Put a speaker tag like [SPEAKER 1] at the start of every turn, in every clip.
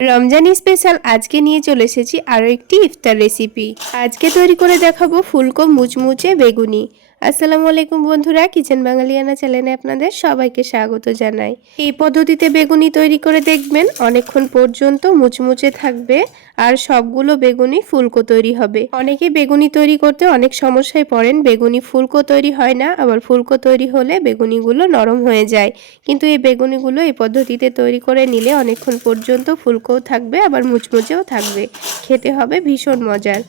[SPEAKER 1] Ramzan special আজকে নিয়ে চলে এসেছি আরও একটি ইফতার রেসিপি আজকে তৈরি করে দেখাবো ফুলকো মুচমুচে বেগুনি। আসসালামু আলাইকুম বন্ধুরা, কিচেন বাঙালিয়ানা চ্যানেলে আপনাদের সবাইকে স্বাগত জানাই। এই পদ্ধতিতে বেগুনি তৈরি করে দেখবেন অনেকক্ষণ পর্যন্ত মুচমুচে থাকবে আর সবগুলো বেগুনি ফুলকো তৈরি হবে। অনেকে বেগুনি তৈরি করতে অনেক সমস্যায় পড়েন, বেগুনি ফুলকো তৈরি হয় না, আবার ফুলকো তৈরি হলে বেগুনিগুলো নরম হয়ে যায়। কিন্তু এই বেগুনিগুলো এই পদ্ধতিতে তৈরি করে নিলে অনেকক্ষণ পর্যন্ত ফুলকোও থাকবে, আবার মুচমুচেও থাকবে। খেতে হবে ভীষণ মজার।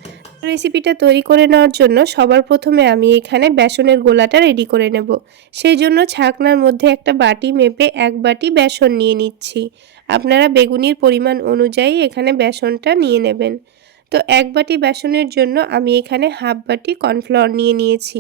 [SPEAKER 1] রেসিপিটা তৈরি করে নেওয়ার জন্য সবার প্রথমে আমি এখানে বেসনের গোলাটা রেডি করে নেব। সেই জন্য ছাকনার মধ্যে একটা বাটি মেপে এক বাটি বেসন নিয়ে নিচ্ছি। আপনারা বেগুনির পরিমাণ অনুযায়ী এখানে বেসনটা নিয়ে নেবেন। তো এক বাটি বেসনের জন্য আমি এখানে হাফ বাটি কর্নফ্লাওয়ার নিয়ে নিয়েছি।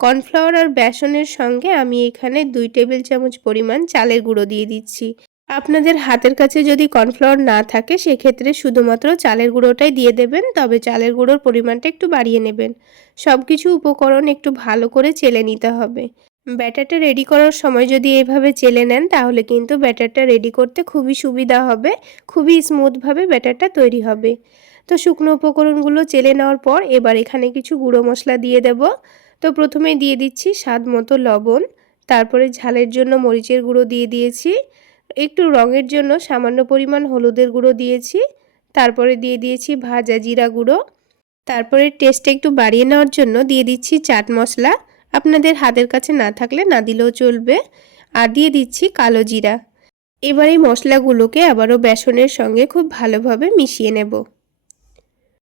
[SPEAKER 1] কর্নফ্লাওয়ার আর বেসনের সঙ্গে আমি এখানে দুই টেবিল চামচ পরিমাণ চালের গুঁড়ো দিয়ে দিচ্ছি। আপনাদের হাতের কাছে যদি কর্নফ্লাওয়ার না থাকে, সেক্ষেত্রে শুধুমাত্র চালের গুঁড়োটাই দিয়ে দেবেন, তবে চালের গুঁড়োর পরিমাণটা একটু বাড়িয়ে নেবেন। সব কিছু উপকরণ একটু ভালো করে চেলে নিতে হবে। ব্যাটারটা রেডি করার সময় যদি এভাবে চেলে নেন, তাহলে কিন্তু ব্যাটারটা রেডি করতে খুবই সুবিধা হবে, খুবই স্মুথভাবে ব্যাটারটা তৈরি হবে। তো শুকনো উপকরণগুলো চেলে নেওয়ার পর এবার এখানে কিছু গুঁড়ো মশলা দিয়ে দেব। তো প্রথমে দিয়ে দিচ্ছি স্বাদ মতো লবণ, তারপরে ঝালের জন্য মরিচের গুঁড়ো দিয়ে দিয়েছি। একটু রঙের জন্য সামান্য পরিমাণ হলুদের গুঁড়ো দিয়েছি। তারপরে দিয়ে দিয়েছি ভাজা জিরা গুঁড়ো। তারপরে টেস্টটা একটু বাড়িয়ে নেওয়ার জন্য দিয়ে দিচ্ছি চাট মশলা। আপনাদের হাতের কাছে না থাকলে না দিলেও চলবে। আর দিয়ে দিচ্ছি কালো জিরা। এবার এই মশলাগুলোকে আবারও বেসনের সঙ্গে খুব ভালোভাবে মিশিয়ে নেব।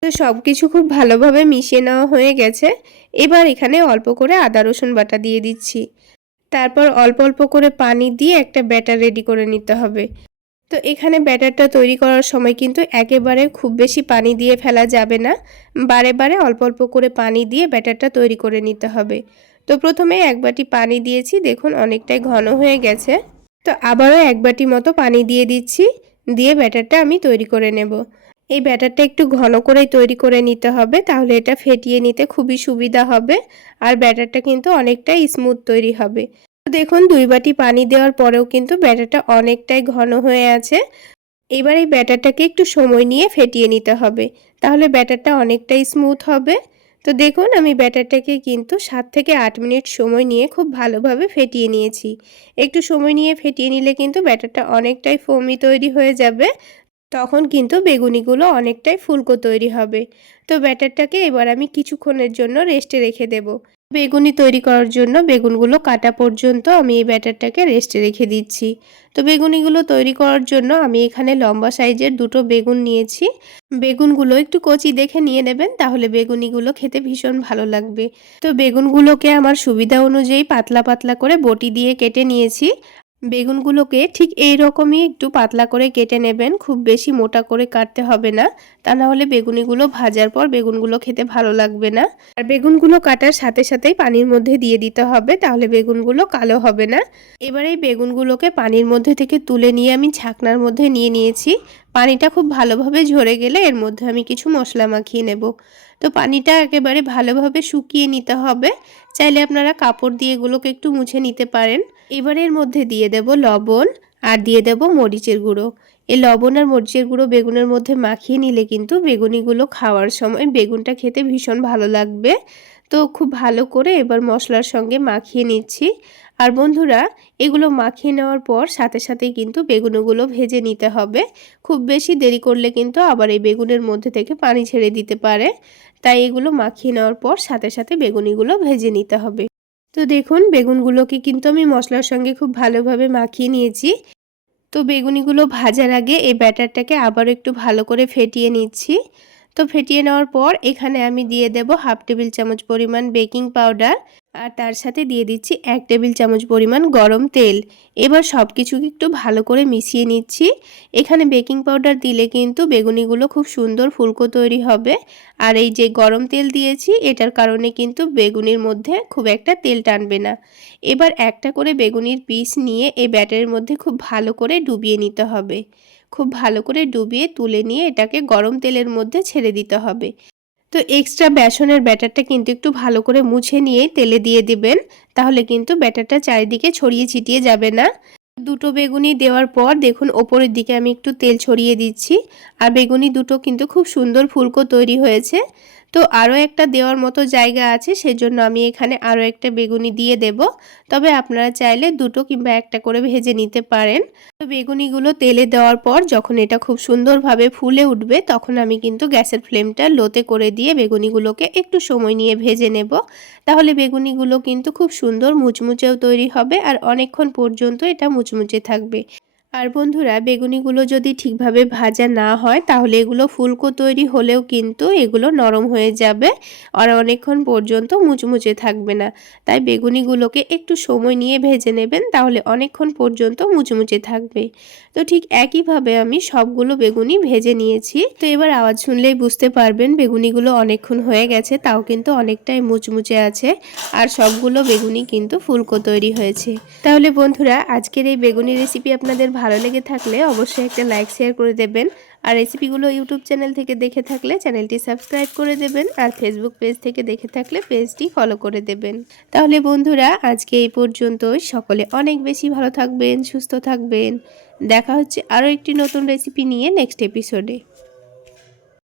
[SPEAKER 1] তো সব কিছু খুব ভালোভাবে মিশিয়ে নেওয়া হয়ে গেছে। এবার এখানে অল্প করে আদা রসুন বাটা দিয়ে দিচ্ছি। তারপর অল্প অল্প করে পানি দিয়ে একটা ব্যাটার রেডি করে নিতে হবে। তো এখানে ব্যাটারটা তৈরি করার সময় কিন্তু একেবারে খুব বেশি পানি দিয়ে ফেলা যাবে না। বারে বারে অল্প অল্প করে পানি দিয়ে ব্যাটারটা তৈরি করে নিতে হবে। তো প্রথমে এক বাটি পানি দিয়েছি, দেখুন অনেকটাই ঘন হয়ে গেছে। তো আবারও এক বাটি মতো পানি দিয়ে দিচ্ছি, দিয়ে ব্যাটারটা আমি তৈরি করে নেব। এই ব্যাটারটা একটু ঘন করেই তৈরি করে নিতে হবে, তাহলে এটা ফেটিয়ে নিতে খুবই সুবিধা হবে আর ব্যাটারটা কিন্তু অনেকটাই স্মুথ তৈরি হবে। দেখুন, দুই বাটি পানি দেওয়ার পরেও কিন্তু ব্যাটারটা অনেকটাই ঘন হয়ে আছে। এবার এই ব্যাটারটাকে একটু সময় নিয়ে ফেটিয়ে নিতে হবে, তাহলে ব্যাটারটা অনেকটাই স্মুথ হবে। তো দেখুন, আমি ব্যাটারটাকে কিন্তু সাত থেকে আট মিনিট সময় নিয়ে খুব ভালোভাবে ফেটিয়ে নিয়েছি। একটু সময় নিয়ে ফেটিয়ে নিলে কিন্তু ব্যাটারটা অনেকটাই ফোমি তৈরি হয়ে যাবে তখন কিন্তু বেগুনিগুলো অনেকটাই ফুলকো তৈরি হবে। তো ব্যাটারটাকে এবার আমি কিছুক্ষণের জন্য রেস্টে রেখে দেব। বেগুনি তৈরি করার জন্য বেগুনগুলো কাটা পর্যন্ত আমি এই ব্যাটারটাকে রেস্টে রেখে দিচ্ছি। তো বেগুনিগুলো তৈরি করার জন্য আমি এখানে লম্বা সাইজের দুটো বেগুন নিয়েছি। বেগুনগুলো একটু কচি দেখে নিয়ে নেবেন, তাহলে বেগুনিগুলো খেতে ভীষণ ভালো লাগবে। তো বেগুনগুলোকে আমার সুবিধা অনুযায়ী পাতলা পাতলা করে বটি দিয়ে কেটে নিয়েছি। বেগুনগুলোকে ঠিক এই রকমই একটু পাতলা করে কেটে নেবেন, খুব বেশি মোটা করে কাটতে হবে না। তা না হলে বেগুনিগুলো ভাজার পর বেগুনগুলো খেতে ভালো লাগবে না। আর বেগুনগুলো কাটার সাথে সাথেই পানির মধ্যে দিয়ে দিতে হবে, তাহলে বেগুনগুলো কালো হবে না। এবার এই বেগুনগুলোকে পানির মধ্যে থেকে তুলে নিয়ে আমি ছাকনার মধ্যে নিয়ে নিয়েছি। পানিটা খুব ভালোভাবে ঝরে গেলে এর মধ্যে আমি কিছু মশলা মাখিয়ে নেব। তো পানিটা একেবারে ভালোভাবে শুকিয়ে নিতে হবে। চাইলে আপনারা কাপড় দিয়ে এগুলোকে একটু মুছে নিতে পারেন। এবারের মধ্যে দিয়ে দেব লবণ আর দিয়ে দেব মরিচের গুঁড়ো। এই লবণ আর মরিচের গুঁড়ো বেগুনের মধ্যে মাখিয়ে নিলে কিন্তু বেগুনিগুলো খাওয়ার সময় বেগুনটা খেতে ভীষণ ভালো লাগবে। তো খুব ভালো করে এবার মশলার সঙ্গে মাখিয়ে নিচ্ছি। আর বন্ধুরা, এগুলো মাখিয়ে নেওয়ার পর সাথে সাথে কিন্তু বেগুনগুলো ভেজে নিতে হবে। খুব বেশি দেরি করলে কিন্তু আবার এই বেগুনের মধ্যে থেকে পানি ছেড়ে দিতে পারে। তাই এগুলো মাখিয়ে নেওয়ার পর সাথে সাথে বেগুনিগুলো ভেজে নিতে হবে। তো দেখুন, বেগুনগুলোকে কিন্তু আমি মশলার সঙ্গে খুব ভালোভাবে মাখিয়ে নিয়েছি। তো বেগুনিগুলো ভাজার আগে এই ব্যাটারটাকে আবার একটু ভালো করে ফেটিয়ে নিচ্ছি। তো ফেটিয়ে নেওয়ার পর এখানে আমি দিয়ে দেব হাফ টেবিল চামচ পরিমাণ বেকিং পাউডার আর তার সাথে দিয়ে দিচ্ছি এক টেবিল চামচ পরিমাণ গরম তেল। এবার সব কিছু একটু ভালো করে মিশিয়ে নিচ্ছি। এখানে বেকিং পাউডার দিলে কিন্তু বেগুনিগুলো খুব সুন্দর ফুলকো তৈরি হবে। আর এই যে গরম তেল দিয়েছি, এটার কারণে কিন্তু বেগুনির মধ্যে খুব একটা তেল টানবে না। এবার একটা করে বেগুনির পিস নিয়ে এই ব্যাটারের মধ্যে খুব ভালো করে ডুবিয়ে নিতে হবে। খুব ভালো করে ডুবিয়ে তুলে নিয়ে এটাকে গরম তেলের মধ্যে ছেড়ে দিতে হবে। তো এক্সট্রা বেসনের ব্যাটারটা কিন্তু একটু ভালো করে মুছে নিয়ে তেলে দিয়ে দিবেন, তাহলে কিন্তু ব্যাটারটা চারিদিকে ছড়িয়ে ছিটিয়ে যাবে না। দুটো বেগুনি দেওয়ার পর দেখুন ওপরের দিকে আমি একটু তেল ছড়িয়ে দিচ্ছি, আর বেগুনি দুটো কিন্তু খুব সুন্দর ফুলকো তৈরি হয়েছে। তো আরও একটা দেওয়ার মতো জায়গা আছে, সেজন্য আমি এখানে আরও একটা বেগুনি দিয়ে দেব। তবে আপনারা চাইলে দুটো কিংবা একটা করে ভেজে নিতে পারেন। তো বেগুনিগুলো তেলে দেওয়ার পর যখন এটা খুব সুন্দরভাবে ফুলে উঠবে, তখন আমি কিন্তু গ্যাসের ফ্লেমটা লোতে করে দিয়ে বেগুনিগুলোকে একটু সময় নিয়ে ভেজে নেব। তাহলে বেগুনিগুলো কিন্তু খুব সুন্দর মুচমুচেও তৈরি হবে আর অনেকক্ষণ পর্যন্ত এটা মুচমুচে থাকবে। আর বন্ধুরা, বেগুনিগুলো যদি ঠিকভাবে ভাজা না হয়, তাহলে এগুলো ফুলকো তৈরি হলেও কিন্তু এগুলো নরম হয়ে যাবে আর অনেকক্ষণ পর্যন্ত মুচমুচে থাকবে না। তাই বেগুনিগুলোকে একটু সময় নিয়ে ভেজে নেবেন, তাহলে অনেকক্ষণ পর্যন্ত মুচমুচে থাকবে। তো ঠিক একইভাবে আমি সবগুলো বেগুনি ভেজে নিয়েছি। তো এবার আওয়াজ শুনলেই বুঝতে পারবেন, বেগুনিগুলো অনেকক্ষণ হয়ে গেছে, তাও কিন্তু অনেকটাই মুচমুচে আছে আর সবগুলো বেগুনি কিন্তু ফুলকো তৈরি হয়েছে। তাহলে বন্ধুরা, আজকের এই বেগুনি রেসিপি আপনাদের ভালো লেগে থাকলে অবশ্যই একটা লাইক শেয়ার করে দেবেন। আর রেসিপিগুলো ইউটিউব চ্যানেল থেকে দেখে থাকলে চ্যানেলটি সাবস্ক্রাইব করে দেবেন আর ফেসবুক পেজ থেকে দেখে থাকলে পেজটি ফলো করে দেবেন। তাহলে বন্ধুরা, আজকে এই পর্যন্ত সকলে অনেক বেশি ভালো থাকবেন, সুস্থ থাকবেন। দেখা হচ্ছে আরও একটি নতুন রেসিপি নিয়ে নেক্সট এপিসোডে